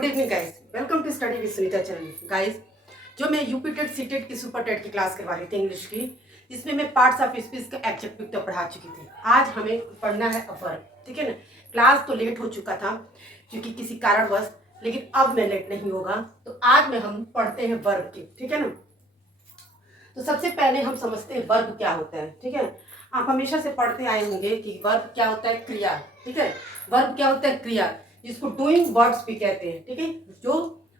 Good evening guys, welcome to study with Sunita channel. Guys, जो मैं UP TET C TET की super TET की class करवा रही थी इंग्लिश की, जिसमें मैं पार्ट्स ऑफ स्पीच का एडजेक्टिव तो पढ़ा चुकी थी। आज हमें पढ़ना है वर्ब, ठीक है ना। क्लास तो लेट हो चुका था क्योंकि किसी कारणवश, लेकिन अब मैं लेट नहीं होगा। तो आज में हम पढ़ते हैं वर्ब की, ठीक है ना। तो सबसे पहले हम समझते हैं वर्ब क्या होता है, ठीक है। आप हमेशा से पढ़ते आए होंगे कि वर्ब क्या होता है, क्रिया, ठीक है। वर्ब क्या होता है, क्रिया, जिसको डूइंग वर्ड्स भी कहते हैं, ठीक है, जो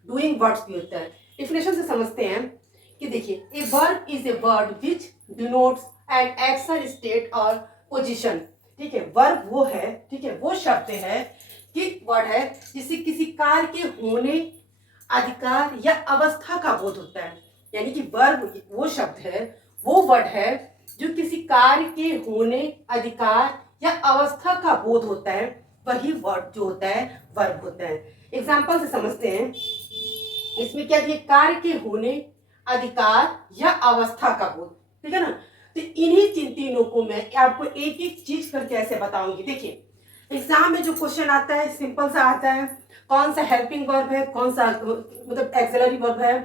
डूइंग वर्ड्स भी होता है। डेफिनेशन से समझते हैं कि देखिए, a verb is a word which denotes an action, state और पोजीशन, ठीक है। वर्ब वो है, ठीक है, वो शब्द है कि वर्ड है जिससे किसी कार्य के होने, अधिकार या अवस्था का बोध होता है। यानी कि वर्ब वो शब्द है, वो वर्ड है जो किसी कार्य के होने, अधिकार या अवस्था का बोध होता है, वही वर्ड जो होता है वर्ब होता है। एग्जाम्पल से समझते हैं। इसमें क्या दिए, कार्य के होने, अधिकार या अवस्था का बोध, ठीक है ना। तो इन्हीं तीनों को मैं आपको एक एक चीज करके ऐसे बताऊंगी। देखिए, एग्जाम में जो क्वेश्चन आता है सिंपल सा आता है, कौन सा हेल्पिंग वर्ब है, कौन सा मतलब एक्सिलरी वर्ब है,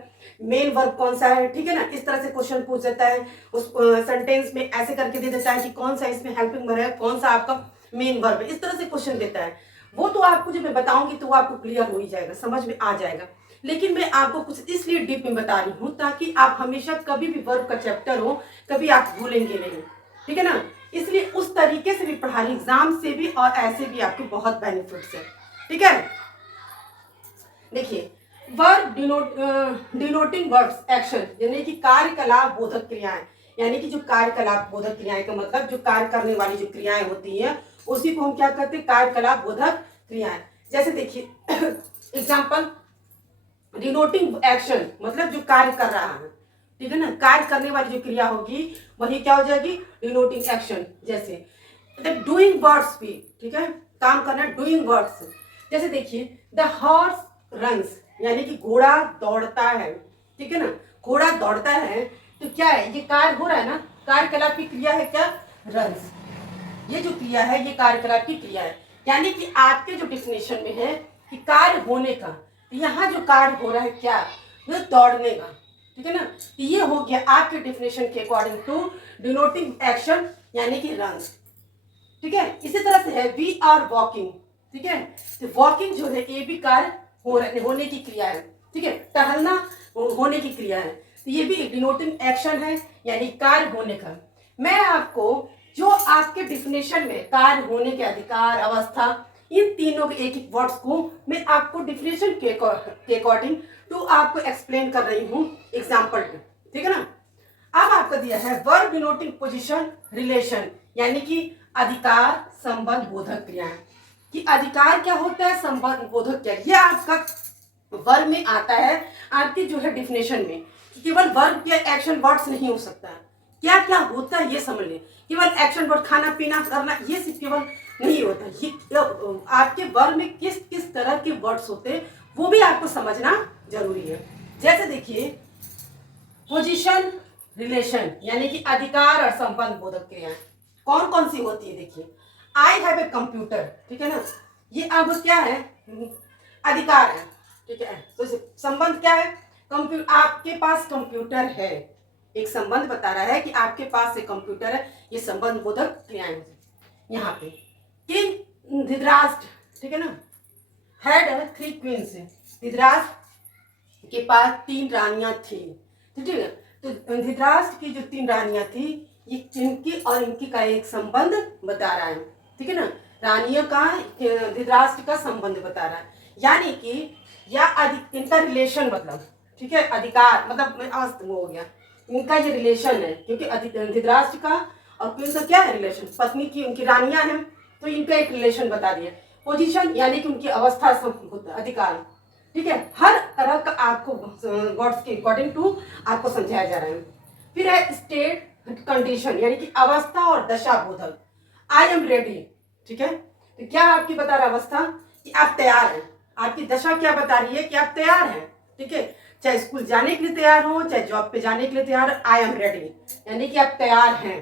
मेन वर्ब कौन सा है, ठीक है ना। इस तरह से क्वेश्चन पूछ देता है, उस सेंटेंस में ऐसे करके दे देता है कि कौन सा इसमें हेल्पिंग वर्ब है, कौन सा आपका मेन वर्ब है। इस तरह से क्वेश्चन देता है। वो तो आपको जब मैं बताऊंगी तो वो आपको क्लियर हो ही जाएगा, समझ में आ जाएगा। लेकिन मैं आपको कुछ इसलिए डीप में बता रही हूँ ताकि आप हमेशा कभी भी वर्ब का चैप्टर हो, कभी आप भूलेंगे नहीं, ठीक है ना। इसलिए उस तरीके से भी पढ़ाई, एग्जाम से भी और ऐसे भी आपके बहुत बेनिफिट्स है, ठीक है। देखिए, वर्ब डिनोटिंग वर्ड्स एक्शन, यानी कि कार्यकलाप बोधक क्रियाएं, यानी कि जो कार्यकलाप बोधक क्रियाएं का मतलब जो कार्य करने वाली जो क्रियाएं होती हैं उसी को हम क्या कहते हैं, कार्यकलाप बोधक क्रियाएं। जैसे देखिए एग्जाम्पल, डिनोटिंग एक्शन मतलब जो कार्य कर रहा है, ठीक है ना। कार्य करने वाली जो क्रिया होगी वही क्या हो जाएगी, डिनोटिंग एक्शन। जैसे डूइंग वर्ड्स भी, ठीक है, काम करना, डूइंग वर्ड्स। जैसे देखिए, द हॉर्स रन्स, यानी कि घोड़ा दौड़ता है, ठीक है ना। घोड़ा दौड़ता है तो क्या है, ये कार्य हो रहा है ना, कार्यकलाप की क्रिया है क्या, रन्स। ये जो क्रिया है ये कार्यकलाप की क्रिया है। यानी कि आपके जो डिफिनेशन में है कि कार्य होने का, यहाँ जो कार्य हो रहा है क्या, वो दौड़ने का, ठीक है ना। ये हो गया आपके डिफिनेशन के अकॉर्डिंग टू डिनोटिंग एक्शन, यानी कि रन्स, ठीक है। इसी तरह से है वी आर वॉकिंग, ठीक है। तो वॉकिंग जो है ये भी कार्य होने की क्रिया है, ठीक है। टहलना होने की क्रिया है, तो ये भी डिनोटिंग एक्शन है, यानी कार्य होने का। मैं आपको जो आपके डिफिनेशन में कार्य होने के, अधिकार, अवस्था, इन तीनों के एक एक वर्ड्स को मैं आपको डिफिनेशन के अकॉर्डिंग टू आपको एक्सप्लेन कर रही हूँ एग्जाम्पल पे, ठीक है ना। अब आपका दिया है वर्ब डिनोटिंग पोजीशन रिलेशन, यानी कि अधिकार, संबंध, बोधक क्रियाएं। कि अधिकार क्या होता है, संबंध, बोधक क्या, ये आपका वर्ब में आता है आपकी जो है डिफिनेशन में। केवल वर्ब या एक्शन वर्ड्स नहीं हो सकता है, क्या क्या होता है ये समझ लें। केवल एक्शन वर्ड, खाना पीना करना, ये सिर्फ केवल नहीं होता। ये आपके वर्ब में किस किस तरह के वर्ड्स होते हैं वो भी आपको समझना जरूरी है। जैसे देखिए, पोजीशन रिलेशन, यानी कि अधिकार और संबंध बोधक क्रियाएं कौन कौन सी होती है। देखिए, आई हैव ए कंप्यूटर, ठीक है ना, ये अब क्या है, अधिकार है, ठीक है। तो संबंध क्या है, कंप्यूटर, आपके पास कंप्यूटर है, एक संबंध बता रहा है कि आपके पास एक कंप्यूटर है, ये संबंध बोधक क्रियाएं। यहाँ पे किंग धृतराष्ट्र, ठीक है ना, हैड 3 क्वींस, धृतराष्ट्र के पास 3 रानियां थी, ठीक है। तो धृतराष्ट्र की जो 3 रानियां थी, ये इनकी और इनकी का एक संबंध बता रहा है, ठीक है ना। रानियों का, धृतराष्ट्र का संबंध बता रहा है, यानी कि या इनका रिलेशन मतलब, ठीक है, अधिकार मतलब अस्त हो गया, इनका ये रिलेशन है, क्योंकि धृतराष्ट्र का और क्वीन का क्या है रिलेशन, पत्नी की, उनकी रानियां हैं, तो इनका एक रिलेशन बता दिया। पोजीशन यानी कि उनकी अवस्था, अधिकार, ठीक है। हर तरह का आपको वर्ड्स के अकॉर्डिंग टू आपको समझाया जा रहा है। फिर है स्टेट कंडीशन, यानी कि अवस्था और दशा बोधक। आई एम रेडी, ठीक है, तो क्या आपकी बता रहा अवस्था कि आप तैयार हैं, आपकी दशा क्या बता रही है कि आप तैयार हैं, ठीक है। चाहे स्कूल जाने के लिए तैयार हो, चाहे जॉब पे जाने के लिए तैयार, आई एम रेडी, यानी कि आप तैयार हैं,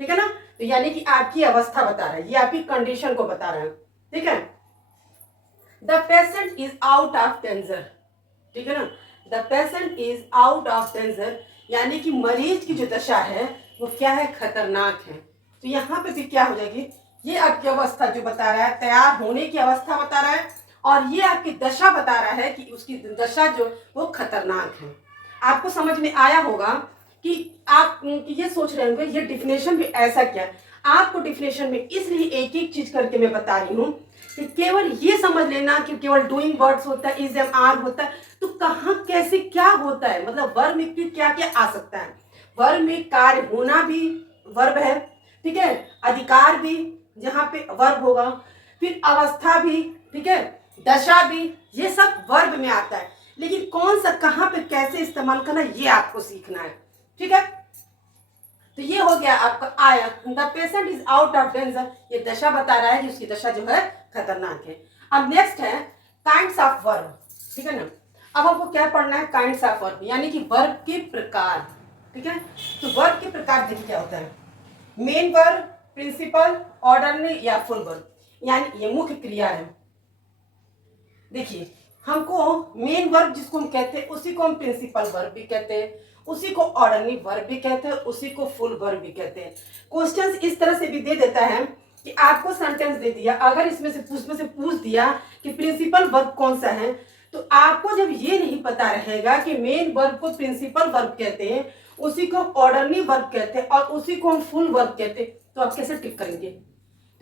ठीक है ना। तो यानी कि आपकी अवस्था बता रहा है, ये आपकी कंडीशन को बता रहा है, ठीक है। The patient is out of danger, ठीक है ना, the patient is out of danger, यानी कि मरीज की जो दशा है वो क्या है, खतरनाक है। तो यहाँ पे भी क्या हो जाएगी, ये आपकी अवस्था जो बता रहा है, तैयार होने की अवस्था बता रहा है, और ये आपकी दशा बता रहा है कि उसकी दशा जो वो खतरनाक है। आपको समझ में आया होगा कि आप ये सोच रहे होंगे ये डिफिनेशन भी ऐसा क्या। आपको डिफिनेशन में इसलिए एक एक चीज करके मैं बता रही हूँ कि केवल ये समझ लेना कि केवल डूइंग वर्ड्स होता है, इज एम आर होता है, तो कहाँ कैसे क्या होता है, मतलब वर्ब में क्या क्या आ सकता है। वर्ब में कार्य होना भी वर्ब है, ठीक है, अधिकार भी जहाँ पे वर्ब होगा, फिर अवस्था भी, ठीक है, दशा भी, ये सब वर्ब में आता है। लेकिन कौन सा कहाँ पे कैसे इस्तेमाल करना ये आपको सीखना है, ठीक है। तो ये हो गया आपका आया, the patient is out of danger, ये दशा बता रहा है कि उसकी दशा जो है खतरनाक है। अब नेक्स्ट है काइंड्स ऑफ वर्ब, ठीक है ना। अब हमको क्या पढ़ना है, काइंड्स ऑफ वर्ब, यानी कि वर्ब के प्रकार, ठीक है। तो वर्ब के प्रकार देखिए क्या होता है, मेन वर्ब, प्रिंसिपल, ऑर्डरली या फुल वर्ब, यानी ये मुख्य क्रिया है। देखिए हमको मेन वर्ब जिसको हम कहते हैं उसी को हम प्रिंसिपल वर्ब भी कहते हैं, उसी को ऑर्डरली वर्ब भी कहते हैं, उसी को फुल वर्ब भी कहते हैं। क्वेश्चंस इस तरह से भी दे देता है कि आपको सेंटेंस दे दिया, अगर इसमें से पूछ दिया कि प्रिंसिपल वर्ब कौन सा है, तो आपको जब ये नहीं पता रहेगा कि मेन वर्ब को प्रिंसिपल वर्ब कहते हैं, उसी को ऑर्डरली वर्ब कहते हैं और उसी को हम फुल वर्ब कहते हैं, तो आप कैसे टिक करेंगे।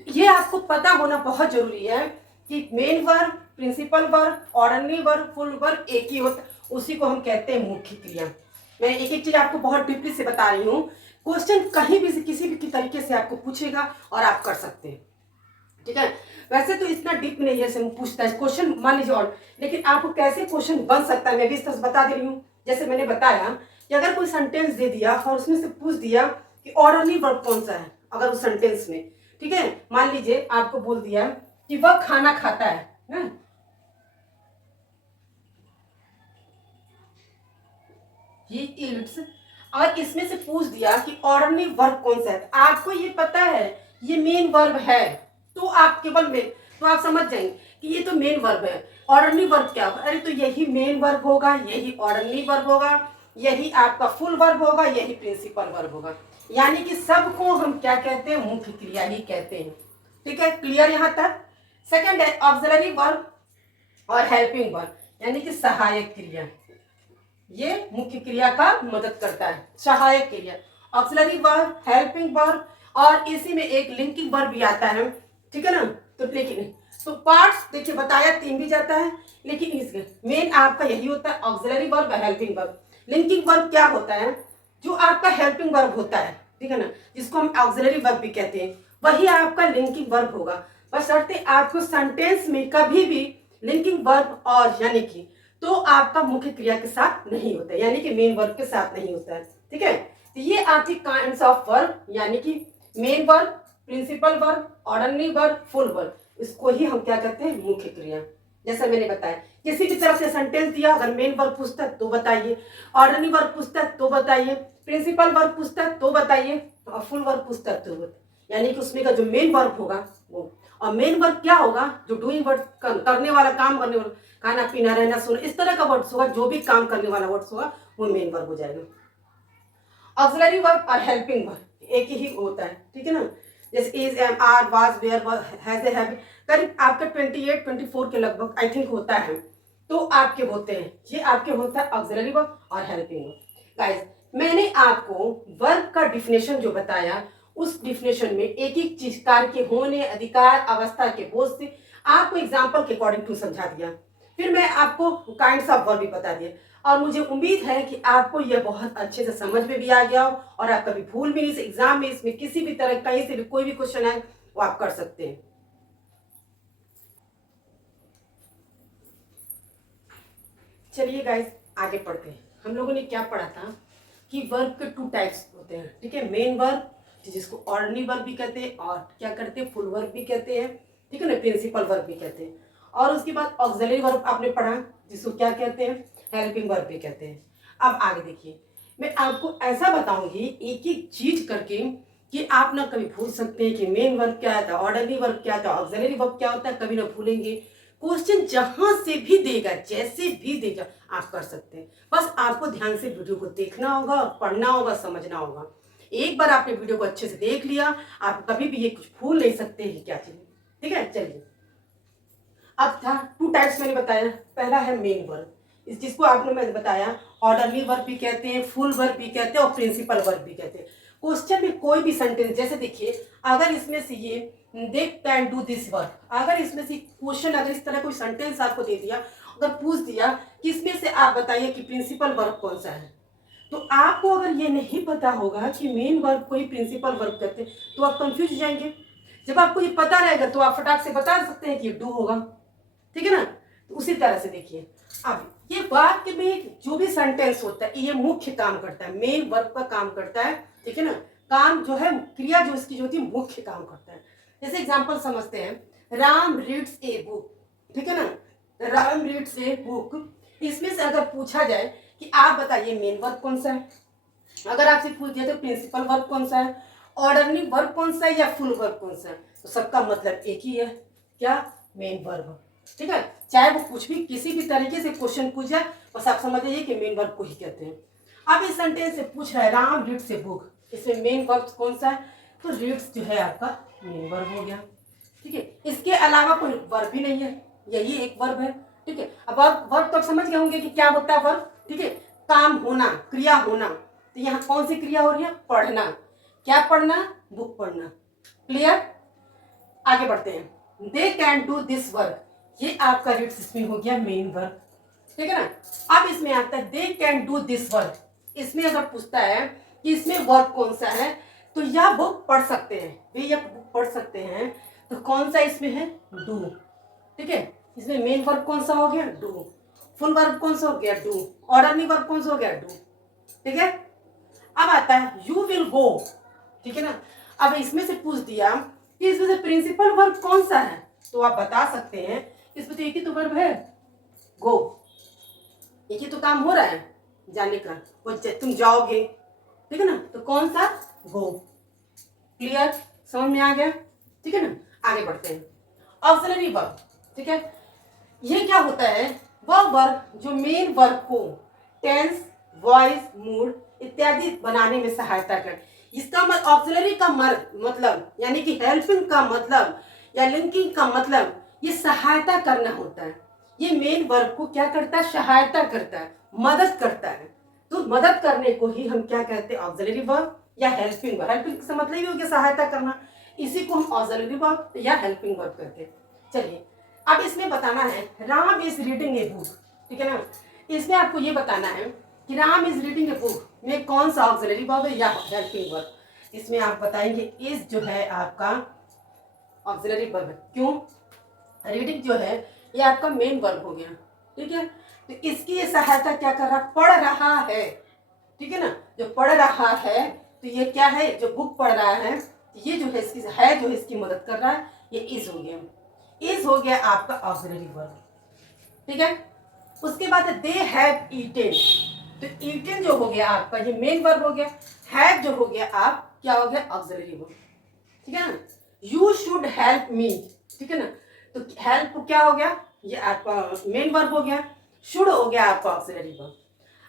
ये आपको पता होना बहुत जरूरी है कि main verb, principal verb, orderly verb, full verb एक ही होता है, उसी को हम कहते हैं मुख्य क्रिया। मैं एक एक चीज आपको बहुत डीपली से बता रही हूँ, क्वेश्चन कहीं भी किसी भी तरीके से आपको पूछेगा और आप कर सकते हैं, ठीक है। वैसे तो इतना डीप नहीं है पूछता है क्वेश्चन, मान लीजिए और, लेकिन आपको कैसे क्वेश्चन बन सकता है मैं भी इस तरह से बता दे रही हूँ। जैसे मैंने बताया कि अगर कोई सेंटेंस दे दिया और उसमें से पूछ दिया कि ऑर्डरली वर्ब कौन सा है, अगर उस सेंटेंस में, ठीक है, मान लीजिए आपको बोल दिया कि वह खाना खाता है ना, ही ईट्स, और इसमें से पूछ दिया कि ऑर्डरली वर्ब कौन सा है, तो आपको ये पता है ये मेन वर्ब है, तो आप केवल में तो आप समझ जाएंगे कि ये तो मेन वर्ब है। ऑर्डरली वर्ब क्या होगा, अरे तो यही मेन वर्ब होगा, यही ऑर्डरली वर्ब होगा, यही आपका फुल वर्ब होगा, यही प्रिंसिपल वर्ब होगा, यानी कि सबको हम क्या कहते हैं, मुख्य क्रिया ही कहते हैं, ठीक है। क्लियर यहाँ तक। सेकंड है ऑक्सिलरी वर्ब और हेल्पिंग वर्ब, यानी कि सहायक क्रिया, ये मुख्य क्रिया का मदद करता है, सहायक क्रिया, ऑक्सिलरी वर्ब, हेल्पिंग वर्ब, और इसी में एक लिंकिंग वर्ब भी आता है, ठीक है ना। तो लेकिन तो पार्ट्स देखिए बताया तीन भी जाता है, लेकिन इसके मेन आपका यही होता है auxiliary verb, helping verb. Linking verb क्या होता है, जो आपका हेल्पिंग वर्ब होता है, ठीक है ना, जिसको हम ऑक्सिलरी वर्ब भी कहते हैं, वही आपका लिंकिंग वर्ब होगा। बशर्ते आपको सेंटेंस में कभी भी लिंकिंग वर्ब और यानी कि तो आपका मुख्य क्रिया के साथ नहीं होता है, यानी कि मेन वर्ब के साथ नहीं होता है, ठीक है। तो ये आपकी काइंड्स ऑफ वर्ब, यानी कि main verb, principal verb, orderly verb, full verb, इसको ही हम क्या कहते हैं, मुख्य क्रिया। जैसा मैंने बताया किसी भी तरह से सेंटेंस दिया, अगर मेन वर्ब पूछता है तो बताइए, ऑर्डरली वर्ब पूछता है तो बताइए, प्रिंसिपल वर्ब पूछता है तो बताइए, और फुल वर्ब पूछता है तो बताइए, यानी कि उसमें का जो मेन वर्ब होगा वो, और मेन वर्ब क्या होगा, जो डूइंग वर्ड करने वाला, काम करने वाला, खाना पीना रहना सोना, इस तरह का वर्ड्स होगा, जो भी काम करने वाला वर्ड्स होगा वो मेन वर्ब हो जाएगा। ऑक्सिलरी वर्ब और हेल्पिंग वर्ब एक ही होता है, ठीक है ना। जैसे is, am, are, was, were, has, have, करीब आपका 28 24 के लगभग आई थिंक होता है, तो आपके होते हैं, ये आपके होता है ऑक्सिलरी वर्ब और हेल्पिंग वर्ब। गाइस मैंने आपको वर्ब का डिफिनेशन जो बताया, उस डिफिनेशन में एक एक चीज कार्य के होने, अधिकार, अवस्था के बोझ से आपको एग्जाम्पल के अकॉर्डिंग टू समझा दिया, फिर मैं आपको काइंड्स ऑफ वर्ब भी बता दिया, और मुझे उम्मीद है कि आपको यह बहुत अच्छे से समझ में भी आ गया हो और आप कभी भूल भी नहीं, एग्जाम में इसमें किसी भी तरह कहीं से भी कोई भी क्वेश्चन आए वो आप कर सकते हैं। चलिए गाइस आगे पढ़ते हैं। हम लोगों ने क्या पढ़ा था कि वर्ब के टू टाइप्स होते हैं, ठीक है, मेन वर्ब जिसको ऑर्डरली वर्ब भी कहते हैं और क्या करते हैं, फुल वर्ब भी कहते हैं, ठीक है ना, प्रिंसिपल वर्ब भी कहते हैं, और उसके बाद ऑक्सिलरी वर्ब आपने पढ़ा जिसको क्या कहते हैं, हेल्पिंग वर्ब भी कहते हैं। अब आगे देखिए, मैं आपको ऐसा बताऊंगी एक एक चीज करके कि आप ना कभी भूल सकते हैं कि मेन वर्ब क्या होता है, ऑर्डरली वर्ब क्या होता है, ऑक्सिलरी वर्ब क्या होता है, कभी ना भूलेंगे। क्वेश्चन जहां से भी देगा, जैसे भी देगा, आप कर सकते हैं। बस आपको ध्यान से वीडियो को देखना होगा, पढ़ना होगा, समझना होगा। एक बार आपने वीडियो को अच्छे से देख लिया, आप कभी भी ये कुछ भूल नहीं सकते कि क्या चीज। ठीक है, चलिए। अब था 2 टाइप्स मैंने बताया। पहला है मेन वर्ब, इस जिसको आपने मैंने बताया ऑर्डरली वर्ब भी कहते हैं, फुल वर्ब भी कहते हैं और प्रिंसिपल वर्ब भी कहते हैं। क्वेश्चन में कोई भी सेंटेंस, जैसे देखिए, अगर इसमें से ये they can do this work, अगर इसमें से क्वेश्चन, अगर इस तरह कोई सेंटेंस आपको दे दिया, अगर पूछ दिया कि इसमें से आप बताइए कि प्रिंसिपल वर्ब कौन सा है, तो आपको अगर ये नहीं पता होगा कि मेन वर्ब को ही प्रिंसिपल वर्ब कहते हैं, तो आप कंफ्यूज हो जाएंगे। जब आपको ये पता रहेगा तो आप फटाक से बता सकते हैं कि डू होगा। ठीक है ना। तो उसी तरह से देखिए, अब ये वाक्य में जो भी सेंटेंस होता है ये मुख्य काम करता है, मेन वर्ब का काम करता है। ठीक है ना, काम जो है, क्रिया जो इसकी जो होती है मुख्य काम करता है। जैसे एग्जांपल समझते हैं, राम रीड्स ए बुक। ठीक है ना, राम रीड्स ए बुक, इसमें से अगर पूछा जाए कि आप बताइए मेन वर्ब कौन सा है, अगर आपसे पूछ दिया तो प्रिंसिपल वर्ब कौन सा है, ऑर्डरली वर्ब कौन सा है या फुल वर्ब कौन सा है, तो सबका मतलब एक ही है, क्या, मेन वर्ब। ठीक है, चाहे वो कुछ भी किसी भी तरीके से क्वेश्चन पूछ जाए, बस आप समझ जाइए कि मेन वर्ब को ही कहते हैं। अब इस सेंटेंस से पूछ रहा है राम रीड्स ए बुक, इसमें मेन वर्ब कौन सा है, तो रीड्स जो है आपका मेन वर्ब हो गया। ठीक है, इसके अलावा कोई वर्ब भी नहीं है, यही एक वर्ब है। ठीक है, अब वर्ब तो आप समझ गए होंगे कि क्या होता है वर्ब। ठीक है, काम होना, क्रिया होना, तो यहाँ कौन सी क्रिया हो रही है, पढ़ना। क्या पढ़ना, बुक पढ़ना। क्लियर, आगे बढ़ते हैं। They can do this work, ये आपका रीड्स इसमें हो गया मेन वर्ब। ठीक है ना। अब इसमें आता है they can do this work, इसमें अगर पूछता है कि इसमें वर्ब कौन सा है, तो यह बुक पढ़ सकते हैं, वे यह बुक पढ़ सकते हैं, तो कौन सा इसमें है, डू। ठीक है, इसमें मेन वर्ब कौन सा हो गया, डू। फुल वर्ब कौन सा हो गया, डू। ऑर्डरली वर्ब कौन सा हो गया, डू। ठीक है, अब आता है यू विल गो। ठीक है ना, अब इसमें से पूछ दिया कि इसमें से प्रिंसिपल वर्ब कौन सा है, तो आप बता सकते हैं इसमें तो एक ही तो वर्ब है, गो। एक ही तो काम हो रहा है जाने का, वो तुम जाओगे। ठीक है ना, तो कौन सा, गो। क्लियर, समझ में आ गया। ठीक है ना, आगे बढ़ते हैं। Auxiliary verb. ठीक है, ये क्या होता है, वह वर्ब जो मेन वर्ब को टेंस, वॉइस, मूड इत्यादि बनाने में सहायता करे। इसका मतलब ऑक्सिलरी का मतलब यानी कि हेल्पिंग का मतलब या लिंकिंग का मतलब ये सहायता करना होता है। ये मेन वर्ब को क्या करता है, सहायता करता है, मदद करता है। तो मदद करने को ही हम क्या कहते हैं, ऑक्सिलरी वर्ब या हेल्पिंग वर्ब। हेल्पिंग का मतलब ही हो गया सहायता करना, इसी को हम ऑक्सिलरी वर्ब या हेल्पिंग वर्ब कहते हैं। चलिए, अब इसमें बताना है Ram is reading a book. ठीक है ना, इसमें आपको ये बताना है कि Ram is reading a book में कौन सा ऑक्सिलरी वर्ब है या हेल्पिंग वर्ब। इसमें आप बताएंगे इज जो है आपका ऑक्सिलरी वर्ब है। क्यों, रीडिंग जो है ये आपका मेन वर्ब हो गया। ठीक है, तो इसकी ये सहायता क्या कर रहा, पढ़ रहा है। ठीक है ना, जो पढ़ रहा है तो ये क्या है, जो बुक पढ़ रहा है, तो ये जो है इसकी है, जो इसकी मदद कर रहा है, ये इज हो गया। इज हो गया आपका ऑक्सिलरी वर्ब। ठीक है, उसके बाद दे हैव ईटेन, तो ईटेन जो हो गया आपका ये मेन वर्ब हो गया। हैव जो हो गया आप क्या हो गया, ऑक्सिलरी वर्ब। ठीक है ना, यू शुड हेल्प मी। ठीक है ना, तो हेल्प क्या हो गया, ये आपका मेन वर्ब हो गया। शुड हो गया आपका ऑक्सिलरी वर्ब।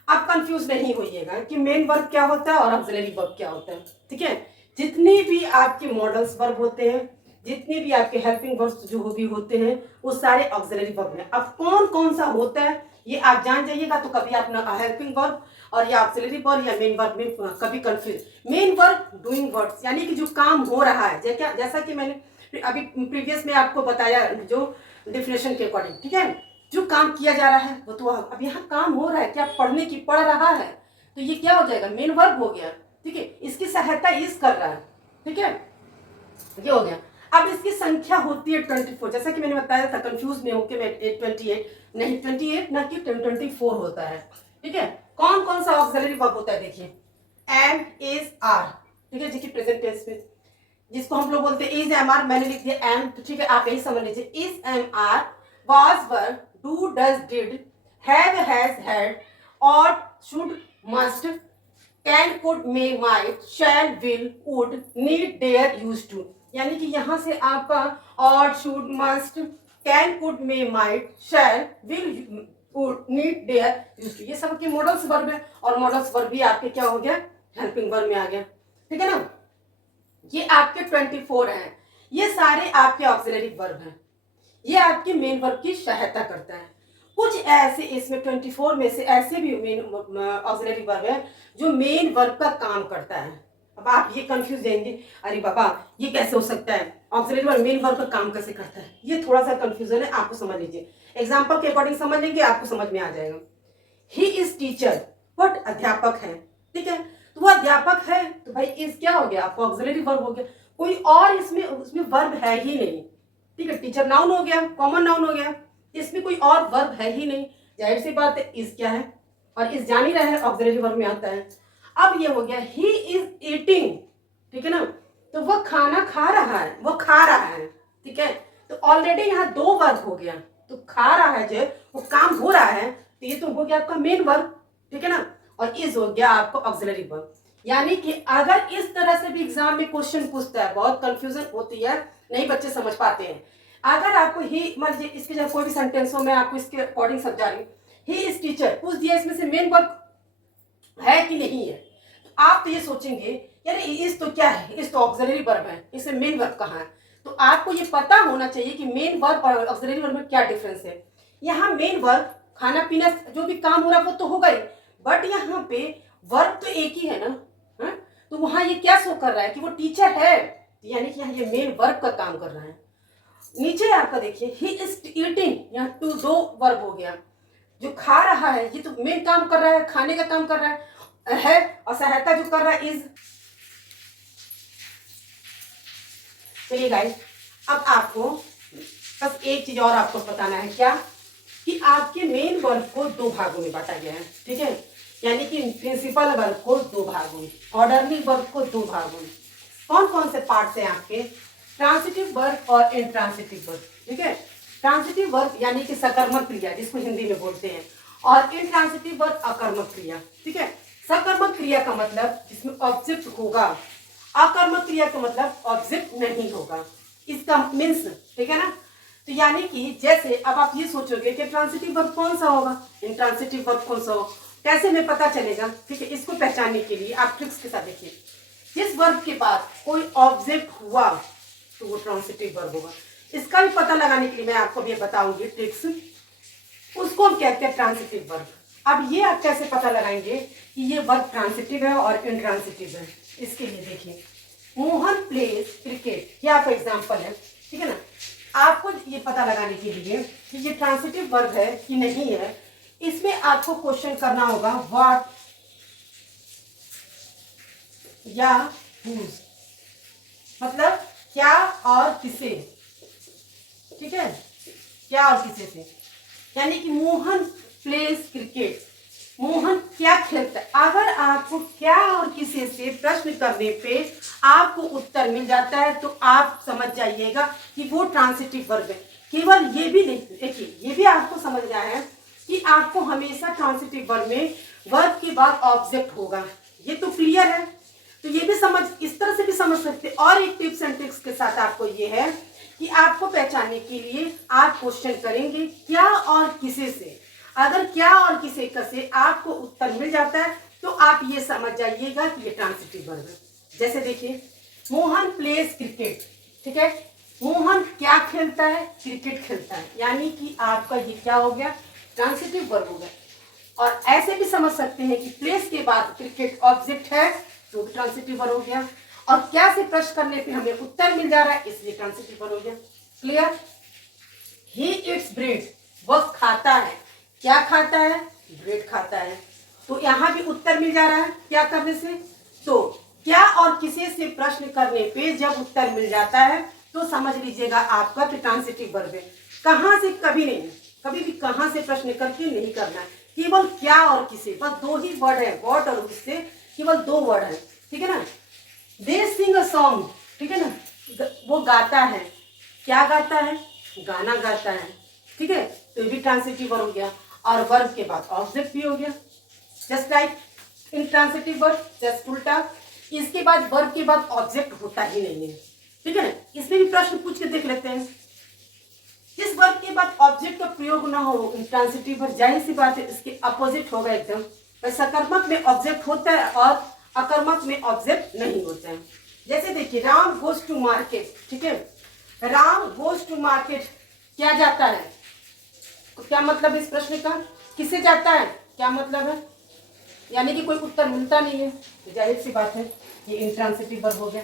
आप कंफ्यूज नहीं होइएगा कि मेन वर्ब क्या होता है और ऑक्सिलरी वर्ब क्या होता है। ठीक है, जितनी भी आपके मॉडल्स वर्ब होते हैं, जितने भी आपके हेल्पिंग वर्ब्स जो भी होते हैं, वो सारे ऑक्सिलरी वर्ब हैं। अब कौन कौन सा होता है ये आप जान जाइएगा, तो कभी आप ना हेल्पिंग वर्ब और या ऑक्सिलरी वर्ब या मेन वर्ब में कभी confuse. Main verb doing verbs, यानी कि जो काम हो रहा है, जैसा कि मैंने अभी प्रीवियस में आपको बताया जो डेफिनेशन के अकॉर्डिंग। ठीक है, जो काम किया जा रहा है वो तो अब यहाँ काम हो रहा है, क्या पढ़ने की पढ़ रहा है, तो ये क्या हो जाएगा, मेन वर्ब हो गया। ठीक है, इसकी सहायता इस कर रहा है। ठीक है, ये हो गया। अब इसकी संख्या होती है 24, जैसा कि मैंने बताया था, कंफ्यूज में होके मैं 28 नहीं 28 ना कि 24 होता है। ठीक है, कौन कौन सा ऑक्सिलरी वर्ब होता है, देखिए एम, इज, आर। ठीक है, देखिए प्रेजेंट टेंस में जिसको हम लोग बोलते हैं इज, एम, आर, मैंने लिख दिया एम, तो ठीक है आप यही समझ लीजिए। Is, am, are, was, were, do, does, did, have, has, had, ought, should, must, can, could, may, might, shall, will, would, need, dare, used to। यानी कि यहाँ से आपका ought, should, must, can, could, may, might, shall, will, need, dare, used to, ये सब के models verb है। और मॉडल्स वर्ब भी आपके क्या हो गया, हेल्पिंग वर्ब में आ गया। ठीक है ना, ये आपके 24 हैं। ये सारे आपके ऑक्सिलरी वर्ब हैं। ये आपके मेन वर्ब की सहायता करता है। कुछ ऐसे इसमें 24 में से ऐसे भी मेन ऑक्सिलरी वर्ब है जो मेन वर्ब का काम करता है। अब आप ये कंफ्यूज जाएंगे, अरे बाबा ये कैसे हो सकता है, ऑक्सिलरी वर्ब मेन वर्ब का काम कैसे करता है। ये थोड़ा सा कंफ्यूजन है, आपको समझ लीजिए। एग्जाम्पल के अकॉर्डिंग समझ लेंगे, आपको समझ में आ जाएगा। ही इज टीचर, वट अध्यापक है। ठीक है, तो वो अध्यापक है, तो भाई इज क्या हो गया, आपको ऑक्सिलरी वर्ब हो गया। कोई और इसमें उसमें वर्ब है ही नहीं। ठीक है, टीचर नाउन हो गया, कॉमन नाउन हो गया, इसमें कोई और वर्ब है ही नहीं। जाहिर सी बात है, इज क्या है, और इज जान ही रहा है ऑक्सिलरी वर्ब में आता है। अब ये हो गया ही इज ईटिंग। ठीक है ना, तो वो खाना खा रहा है, वो खा रहा है। ठीक है, तो ऑलरेडी यहाँ दो वर्ब हो गया, तो खा रहा है जो वो काम हो रहा है, तो ये तो हो गया आपका मेन वर्ब। ठीक है ना, और इज हो गया आपको ऑक्सिलरी वर्ब। यानी कि अगर इस तरह से भी एग्जाम में क्वेश्चन पूछता है, बहुत कंफ्यूजन होती है, नहीं बच्चे समझ पाते हैं। अगर आपको ही मान लीजिए इसके जब कोई भी सेंटेंस हो, मैं आपको इसके अकॉर्डिंग समझा रही हूँ, ही इज टीचर पूछ दिया, इसमें से मेन वर्ब है कि नहीं है, तो आप तो ये सोचेंगे यार इस तो क्या है, इस तो ऑक्सिलरी वर्ब है, इसमें मेन वर्ब कहाँ है। तो आपको ये पता होना चाहिए कि मेन वर्ब और ऑक्सिलरी वर्ब में क्या डिफरेंस है। यहाँ मेन वर्ब खाना पीना जो भी काम हो रहा है वो तो होगा ही, बट यहाँ पे वर्ब तो एक ही है ना। हा? तो वहां ये क्या शो कर रहा है कि वो टीचर है, यानी कि यहाँ ये मेन वर्ब का काम कर रहा है। नीचे आपका देखिए ही इज ईटिंग, यहाँ टू दो वर्ब हो गया, जो खा रहा है ये तो मेन काम कर रहा है, खाने का काम कर रहा है और सहायता जो कर रहा है इज। चलिए गाइस, अब आपको बस एक चीज और आपको बताना है, क्या कि आपके मेन वर्ब को दो भागों में बांटा गया है। ठीक है, यानी कि प्रिंसिपल वर्ब को दो भागों में, ऑर्डरली वर्ब को दो भागों में। कौन कौन से पार्ट्स हैं आपके, ट्रांसिटिव वर्ब और इंट्रांसिटिव वर्ब। ठीक है, ट्रांसिटिव वर्ब यानी कि सकर्मक क्रिया जिसको हिंदी में बोलते हैं, और इंट्रांसिटिव वर्ब अकर्मक क्रिया। ठीक है, सकर्मक क्रिया का मतलब जिसमें ऑब्जेक्ट होगा, अकर्मक क्रिया का मतलब ऑब्जेक्ट नहीं होगा, इसका मीन्स। ठीक है ना, तो यानी कि जैसे अब आप ये सोचोगे कि ट्रांसिटिव वर्ब कौन सा होगा, इंट्रांसिटिव वर्ब कौन सा होगा, कैसे में पता चलेगा। ठीक है, इसको पहचानने के लिए आप ट्रिक्स के साथ देखिए, जिस वर्ब के बाद कोई ऑब्जेक्ट हुआ तो वो ट्रांसिटिव वर्ब होगा। इसका भी पता लगाने के लिए मैं आपको भी बताऊंगी ट्रिक्स, उसको हम कहते हैं ट्रांसिटिव वर्ब। अब ये आप कैसे पता लगाएंगे कि ये वर्ब ट्रांसिटिव है और इंट्रांसिटिव है। इसके लिए देखिए, मोहन प्लेज क्रिकेट, ये आपका एग्जाम्पल है। ठीक है ना, आपको ये पता लगाने के लिए कि ये ट्रांसिटिव वर्ब है कि नहीं है, इसमें आपको क्वेश्चन करना होगा व्हाट या हुज, मतलब क्या और किसे। ठीक है, क्या और किसे से, यानी कि मोहन प्लेज क्रिकेट, मोहन क्या खेलता है। अगर आपको क्या और किसे से प्रश्न करने पे आपको उत्तर मिल जाता है तो आप समझ जाइएगा कि वो ट्रांसिटिव वर्ब है। केवल ये भी नहीं, देखिए ये भी आपको समझना है कि आपको हमेशा ट्रांसिटिव वर्ब में वर्ब के बाद ऑब्जेक्ट होगा, ये तो क्लियर है। तो ये भी समझ, इस तरह से भी समझ सकते। और एक टिप्स एंड ट्रिक्स के साथ आपको ये है कि आपको पहचानने के लिए आप क्वेश्चन करेंगे क्या और किसे से। अगर क्या और किसे का से आपको उत्तर मिल जाता है तो आप ये समझ जाइएगा कि ये ट्रांसिटिव वर्ब है। जैसे देखिए, मोहन प्लेज क्रिकेट। ठीक है, मोहन क्या खेलता है, क्रिकेट खेलता है, यानी कि आपका ये क्या हो गया, ट्रांसिटिव वर्ब हो गया। और ऐसे भी समझ सकते हैं कि प्लेस के बाद क्रिकेट ऑब्जेक्ट है तो ट्रांसिटिव वर्ब हो गया, और क्या से प्रश्न करने पे हमें उत्तर मिल जा रहा है इसलिए ट्रांसिटिव वर्ब हो गया। क्लियर। ही इट्स ब्रेड, वह खाता है, क्या खाता है, ब्रेड खाता है, तो यहाँ भी उत्तर मिल जा रहा है क्या करने से। तो क्या और किसे से प्रश्न करने पे जब उत्तर मिल जाता है तो समझ लीजिएगा आपका कि ट्रांसिटिव वर्ब है। कहाँ से कभी नहीं, कभी भी कहाँ से प्रश्न करके नहीं करना है, केवल क्या और किसे, बस दो ही वर्ड है, व्हाट और उससे केवल दो वर्ड है। ठीक है ना, दे सिंग अ सॉन्ग। ठीक है ना, वो गाता है, क्या गाता है, गाना गाता है। ठीक है, तो ये भी ट्रांसिटिव वर्ब हो गया, और वर्ब के बाद ऑब्जेक्ट भी हो गया, just like intransitive verb, just उल्टा। इसके बाद वर्ब के बाद ऑब्जेक्ट होता ही नहीं है। ठीक है ना, इसमें भी प्रश्न पूछ के देख लेते हैं। जिस वर्ब के बाद ऑब्जेक्ट का प्रयोग ना हो इंट्रांसिटिव वर्ब, जाहिर सी बात है इसके अपोजिट होगा एकदम। सकर्मक में ऑब्जेक्ट होता है और अकर्मक में ऑब्जेक्ट नहीं होता है। जैसे देखिए राम गोज टू मार्केट, ठीक है, राम गोज टू मार्केट, क्या जाता है, क्या मतलब इस प्रश्न का, किसे जाता है, क्या मतलब है, यानी कि कोई उत्तर मिलता नहीं है, जाहिर सी बात है ये इंट्रांसिटिव वर्ब हो गया,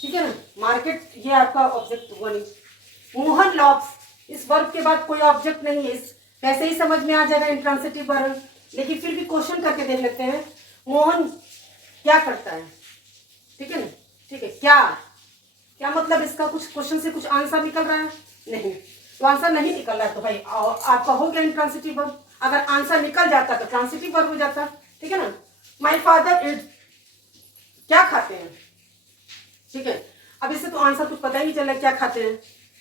ठीक है ना। मार्केट ये आपका ऑब्जेक्ट हुआ नहीं। मोहन लॉक्स, इस वर्ब के बाद कोई ऑब्जेक्ट नहीं है, इस वैसे ही समझ में आ जाएगा इंट्रांसिटिव वर्ब, लेकिन फिर भी क्वेश्चन करके देख लेते हैं। मोहन क्या करता है, ठीक है ना, ठीक है, क्या क्या मतलब इसका, कुछ क्वेश्चन से कुछ आंसर निकल रहा है, नहीं, तो आंसर नहीं निकल रहा है तो भाई आपका हो गया इंट्रांसिटिव वर्ब। अगर आंसर निकल जाता तो ट्रांसिटिव वर्ब हो जाता, ठीक है ना। माय फादर इज, क्या खाते हैं, ठीक है, अब इससे तो आंसर कुछ पता ही नहीं चल रहा क्या खाते हैं,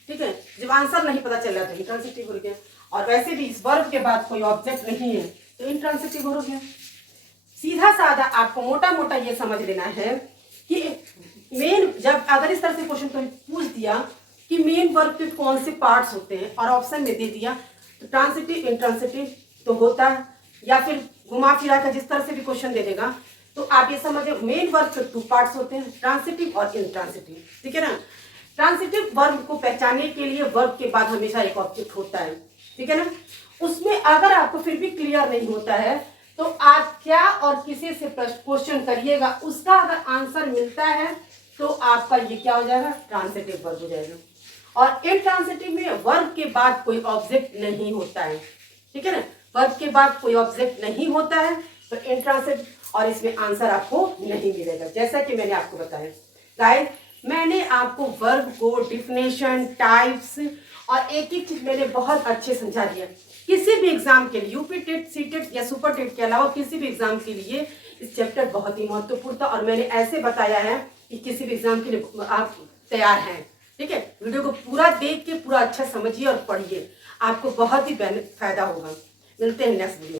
ठीक है, जब आंसर नहीं पता चल रहा तो इंट्रांसिटिव हो गया। और वैसे भी इस वर्ब के बाद कोई ऑब्जेक्ट नहीं है तो इंट्रांसिटिव हो गया। सीधा साधा आपको मोटा मोटा ये समझ लेना है कि मेन, जब अगर इस तरह से क्वेश्चन को पूछ दिया कि मेन वर्ब के कौन से पार्ट्स होते हैं और ऑप्शन में दे दिया तो ट्रांसिटिव इंट्रांसिटिव तो होता है, या फिर घुमा फिरा कर जिस तरह से भी क्वेश्चन दे देगा तो आप ये समझे मेन वर्ब के 2 पार्ट्स होते हैं, ट्रांसिटिव और इंट्रांसिटिव, ठीक है ना। ट्रांसिटिव वर्ब को पहचानने के लिए वर्ब के बाद हमेशा एक ऑब्जेक्ट होता है, ठीक है ना। उसमें अगर आपको फिर भी क्लियर नहीं होता है तो आप क्या और किसी से क्वेश्चन करिएगा, उसका अगर आंसर मिलता है तो आपका ये क्या हो जाएगा, ट्रांसिटिव वर्ब हो जाएगा। और इंट्रांसिटिव में वर्ब के बाद कोई ऑब्जेक्ट नहीं होता है, ठीक है ना, वर्ब के बाद कोई ऑब्जेक्ट नहीं होता है तो इंट्रांसिटिव, और इसमें आंसर आपको नहीं मिलेगा। जैसा कि मैंने आपको बताया गाइस, मैंने आपको वर्ब को डिफिनेशन, टाइप्स और एक एक चीज मैंने बहुत अच्छे समझा दिया। किसी भी एग्जाम के लिए, यूपी टेट, सी टेट या सुपर टेट के अलावा किसी भी एग्जाम के लिए इस चैप्टर बहुत ही महत्वपूर्ण था और मैंने ऐसे बताया है कि किसी भी एग्जाम के लिए आप तैयार हैं, ठीक है। वीडियो को पूरा देख के पूरा अच्छा समझिए और पढ़िए, आपको बहुत ही फायदा होगा। मिलते हैं नेक्स्ट वीडियो।